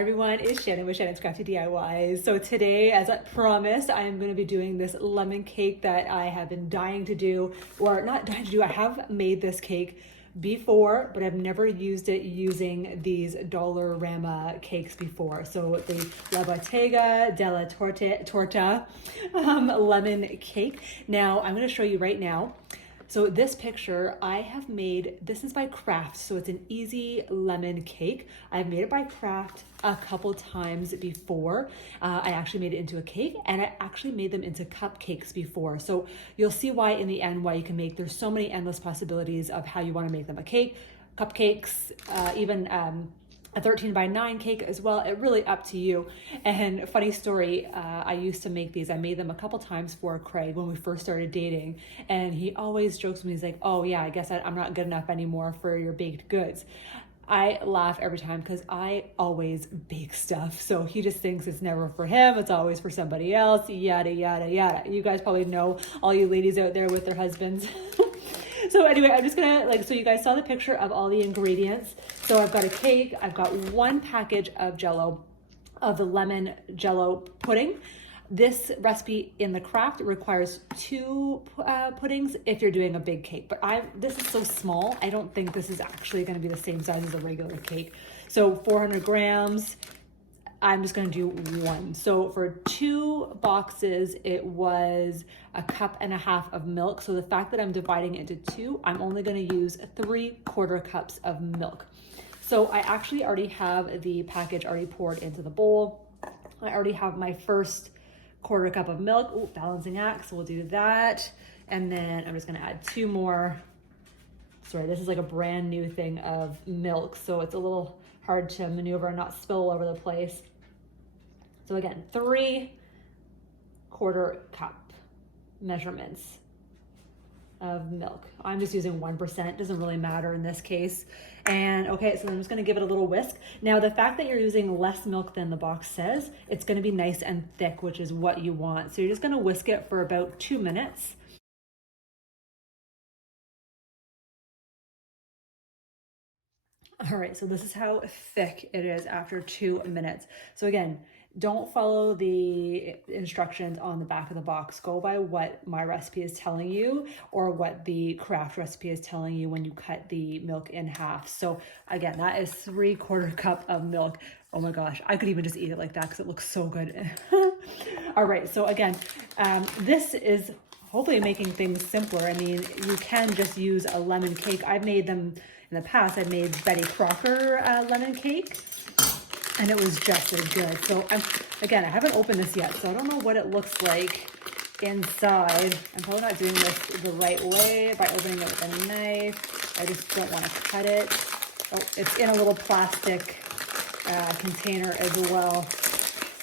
Hi everyone, it's Shannon with Shannon's Crafty DIYs. So today, as I promised, I am going to be doing this lemon cake that I have been dying to do, or not dying to do, I have made this cake before, but I've never used it using these Dollarama cakes before. So the Bottego Della Torta lemon cake. Now I'm going to show you right now. So this picture I have made, this is by Kraft, so it's an easy lemon cake. I've made it by Kraft a couple times before. I actually made it into a cake, and I actually made them into cupcakes before. So you'll see why in the end, why you can make, there's so many endless possibilities of how you want to make them: a cake, cupcakes, even a 13 by 9 cake as well. It really up to you. And funny story, I used to make these. I made them a couple times for Craig when we first started dating, and he always jokes with me. He's like, "Oh yeah, I guess I'm not good enough anymore for your baked goods." I laugh every time because I always bake stuff. So he just thinks it's never for him. It's always for somebody else, yada, yada, yada. You guys probably know, all you ladies out there with their husbands. So anyway, I'm just gonna, so you guys saw the picture of all the ingredients. So I've got a cake, I've got 1 package of Jello, of the lemon Jello pudding. This recipe in the Kraft requires 2 puddings if you're doing a big cake, but this is so small, I don't think this is actually gonna be the same size as a regular cake. So 400 grams, I'm just gonna do 1. So for 2 boxes, it was 1.5 cups of milk. So the fact that I'm dividing it into 2, I'm only gonna use 3/4 cups of milk. So I actually already have the package already poured into the bowl. I already have my first 1/4 cup of milk. Ooh, balancing act, so we'll do that. And then I'm just gonna add 2 more. Sorry, this is like a brand new thing of milk, so it's a little hard to maneuver and not spill all over the place. So again, 3/4 cup measurements of milk. I'm just using 1%, doesn't really matter in this case. And okay, so I'm just gonna give it a little whisk. Now the fact that you're using less milk than the box says, it's gonna be nice and thick, which is what you want. So you're just gonna whisk it for about 2 minutes. All right, so this is how thick it is after 2 minutes. So again, don't follow the instructions on the back of the box. Go by what my recipe is telling you, or what the Kraft recipe is telling you when you cut the milk in half. So again, that is 3/4 cup of milk. Oh my gosh, I could even just eat it like that because it looks so good. All right, so again, this is hopefully making things simpler. I mean, you can just use a lemon cake. I've made them in the past. I made Betty Crocker lemon cake, and it was just as good. So again, I haven't opened this yet, so I don't know what it looks like inside. I'm probably not doing this the right way by opening it with a knife. I just don't want to cut it. Oh, it's in a little plastic container as well.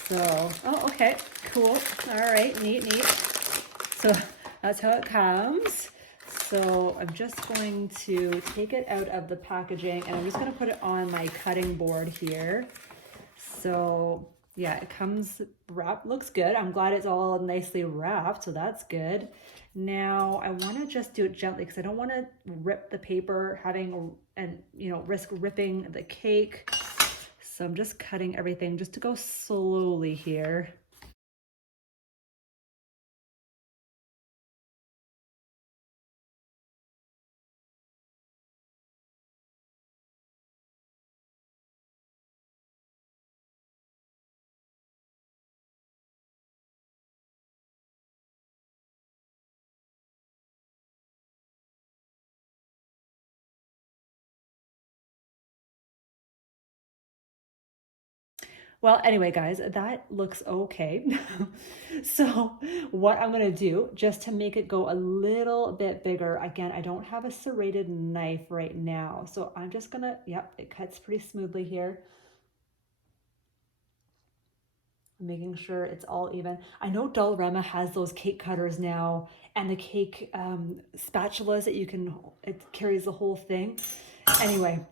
So, oh, okay, cool. All right, neat. So that's how it comes. So I'm just going to take it out of the packaging, and I'm just going to put it on my cutting board here. So yeah, it comes wrapped, looks good. I'm glad it's all nicely wrapped, so that's good. Now I want to just do it gently because I don't want to rip the paper, risk ripping the cake. So I'm just cutting everything just to go slowly here. Well, anyway, guys, that looks okay. So what I'm gonna do, just to make it go a little bit bigger, again, I don't have a serrated knife right now. So I'm just gonna, yep, it cuts pretty smoothly here. Making sure it's all even. I know Dollarama has those cake cutters now, and the cake spatulas that it carries the whole thing. Anyway,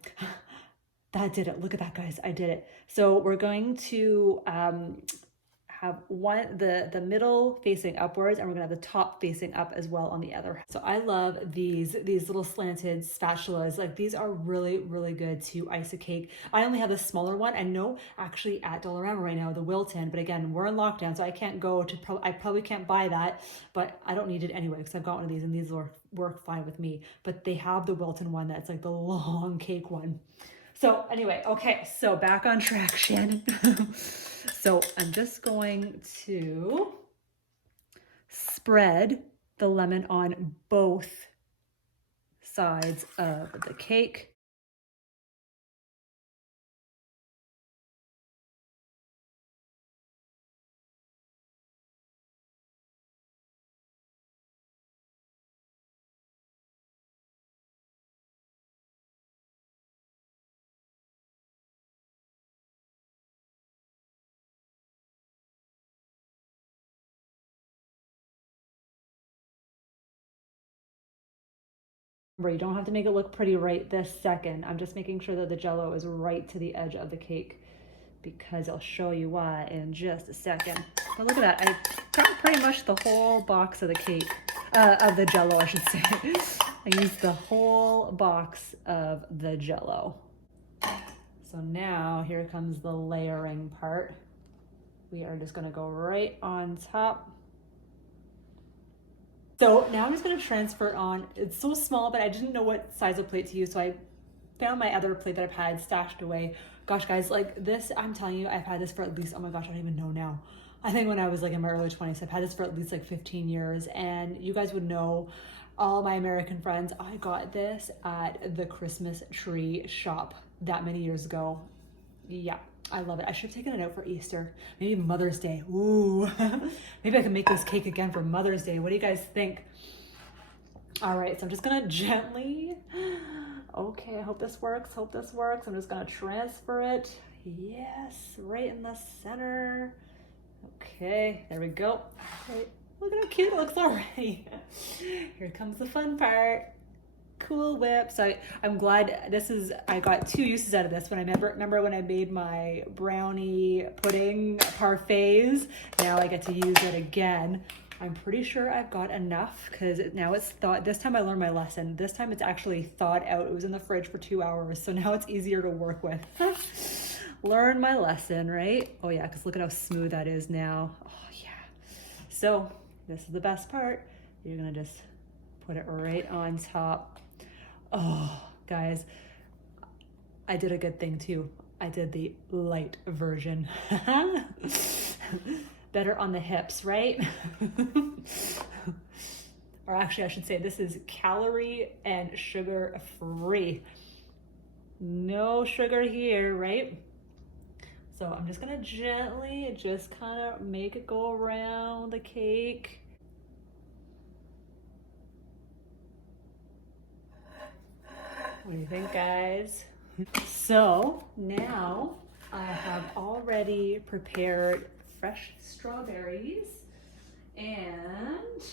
that did it. Look at that, guys. I did it. So we're going to have one, the middle facing upwards, and we're gonna have the top facing up as well on the other. So I love these little slanted spatulas. Like these are really, really good to ice a cake. I only have the smaller one. I know actually at Dollarama right now, the Wilton, but again, we're in lockdown, so I can't go to, I probably can't buy that, but I don't need it anyway because I've got one of these and these work fine with me. But they have the Wilton one that's like the long cake one. So anyway, okay, so back on track, Shannon. So I'm just going to spread the lemon on both sides of the cake. You don't have to make it look pretty right this second. I'm just making sure that the Jello is right to the edge of the cake because I'll show you why in just a second. But look at that, I got pretty much the whole box of the cake, of the Jello, I should say. I used the whole box of the Jello. So now here comes the layering part. We are just gonna go right on top. So now I'm just gonna transfer it on. It's so small, but I didn't know what size of plate to use, so I found my other plate that I've had stashed away. Gosh, guys, like this, I'm telling you, I've had this for at least, oh my gosh, I don't even know now. I think when I was like in my early 20s, I've had this for at least like 15 years. And you guys would know, all my American friends, I got this at the Christmas tree shop that many years ago. Yeah, I love it. I should have taken it out for Easter, maybe Mother's Day. Ooh, maybe I can make this cake again for Mother's Day. What do you guys think? All right, so I'm just gonna gently, okay, I hope this works, hope this works. I'm just gonna transfer it. Yes, right in the center. Okay, there we go. Okay, look at how cute it looks already. Here comes the fun part. Cool Whip. So I'm glad this is, I got 2 uses out of this. When I remember when I made my brownie pudding parfaits, now I get to use it again. I'm pretty sure I've got enough because now it's thawed. This time I learned my lesson. This time it's actually thawed out. It was in the fridge for 2 hours, so now it's easier to work with. Learn my lesson, right? Oh yeah, because look at how smooth that is now. Oh yeah. So this is the best part. You're gonna just put it right on top. Oh, guys, I did a good thing too. I did the light version. Better on the hips, right? Or actually, I should say this is calorie and sugar free. No sugar here, right? So I'm just gonna gently just kind of make it go around the cake. What do you think, guys? So now I have already prepared fresh strawberries and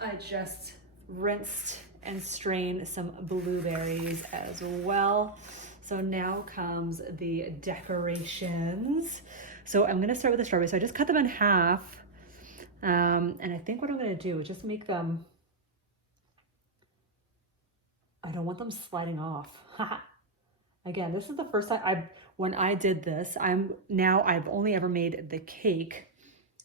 I just rinsed and strained some blueberries as well. So now comes the decorations. So I'm gonna start with the strawberries. So I just cut them in half. And I think what I'm gonna do is just make them, I don't want them sliding off. Again, this is the first time when I did this, I've only ever made the cake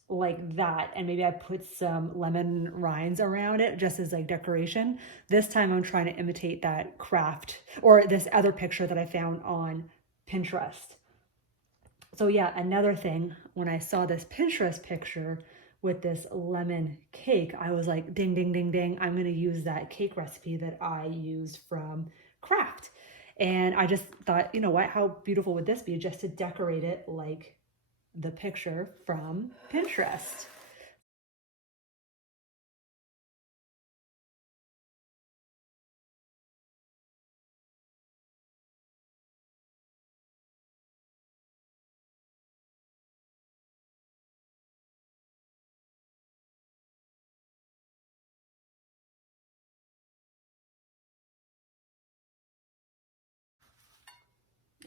like that, and maybe I put some lemon rinds around it just as like decoration. This time I'm trying to imitate that Kraft or this other picture that I found on Pinterest. So yeah, another thing, when I saw this Pinterest picture with this lemon cake, I was like, ding, ding, ding, ding, I'm gonna use that cake recipe that I used from Kraft. And I just thought, you know what, how beautiful would this be just to decorate it like the picture from Pinterest.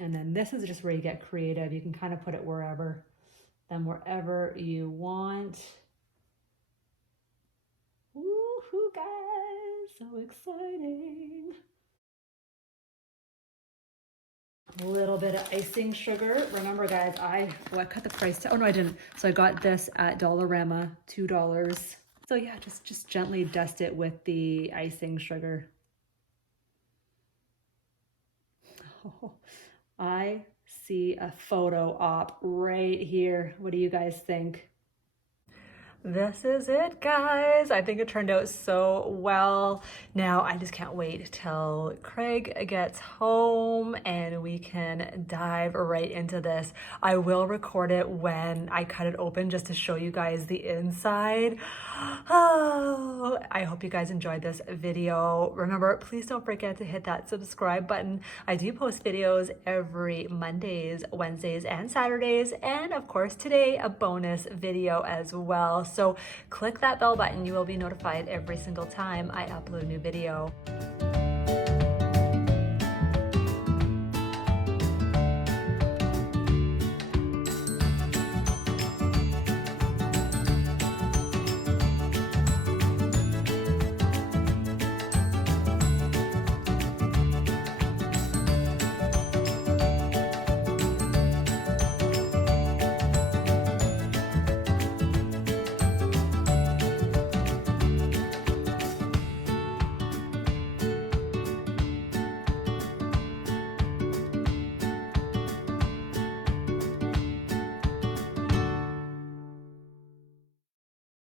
And then this is just where you get creative. You can kind of put it wherever. them wherever you want. Woohoo, guys, so exciting. A little bit of icing sugar. Remember, guys, I cut the price to, oh no, I didn't. So I got this at Dollarama, $2. So yeah, just gently dust it with the icing sugar. Oh, I see a photo op right here. What do you guys think? This is it, guys. I think it turned out so well. Now I just can't wait till Craig gets home and we can dive right into this. I will record it when I cut it open just to show you guys the inside. Oh, I hope you guys enjoyed this video. Remember, please don't forget to hit that subscribe button. I do post videos every Mondays, Wednesdays, and Saturdays, and of course today a bonus video as well. So click that bell button. You will be notified every single time I upload a new video.